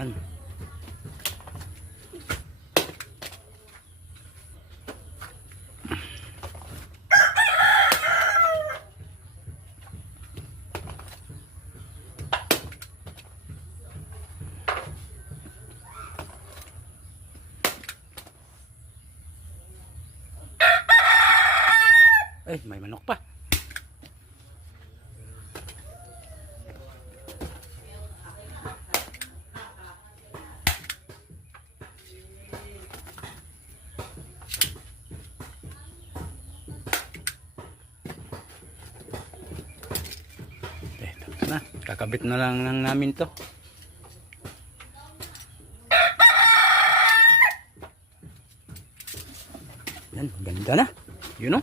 Yan. Ay, may manok pa. Tapos na. Kakabit na lang namin to. Yan, ganda na. Yun o.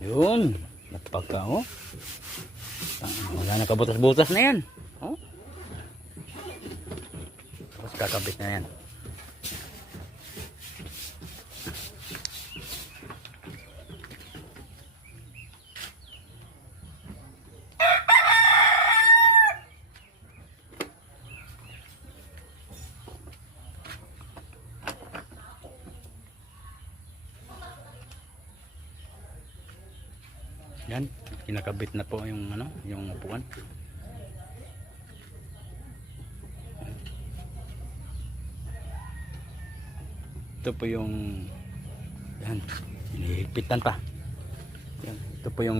Yun, napaka oh. Wala na kabutas-butas na yan. Oh. Tapos kakabit na yan. Yan, kinakabit na po yung ano, yung upuan. Ito po yung yan, hinihigpitan pa. Yan, ito po yung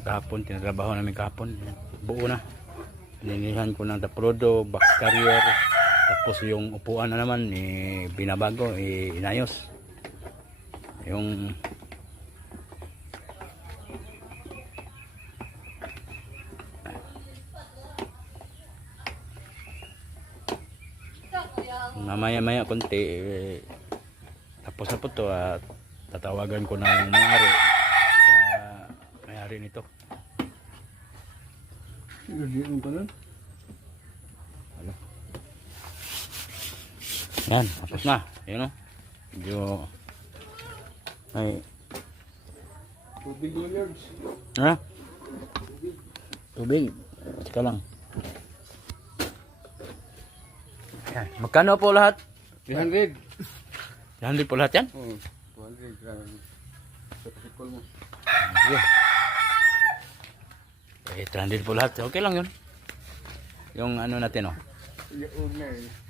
kahapon, tinatrabaho namin kahapon. Yan, buo na. Ninihan ko ng taprodo, box carrier. Tapos yung upuan na naman, binabago, inayos. Yung mamaya-maya konti tapos na po to at tatawagan ko ng may-ari nito. Yan, tapos na. Yun o. Medyo ay tubig mo, Lords. ha? Tubig. Sika lang. Yan. Magkano po lahat? 300. 300 po lahat yan? Oo, 200. Sa pasikol mo. Sige. Okay, 300 po lahat. Okay lang yun. Yung ano natin, oh. Yung na eh.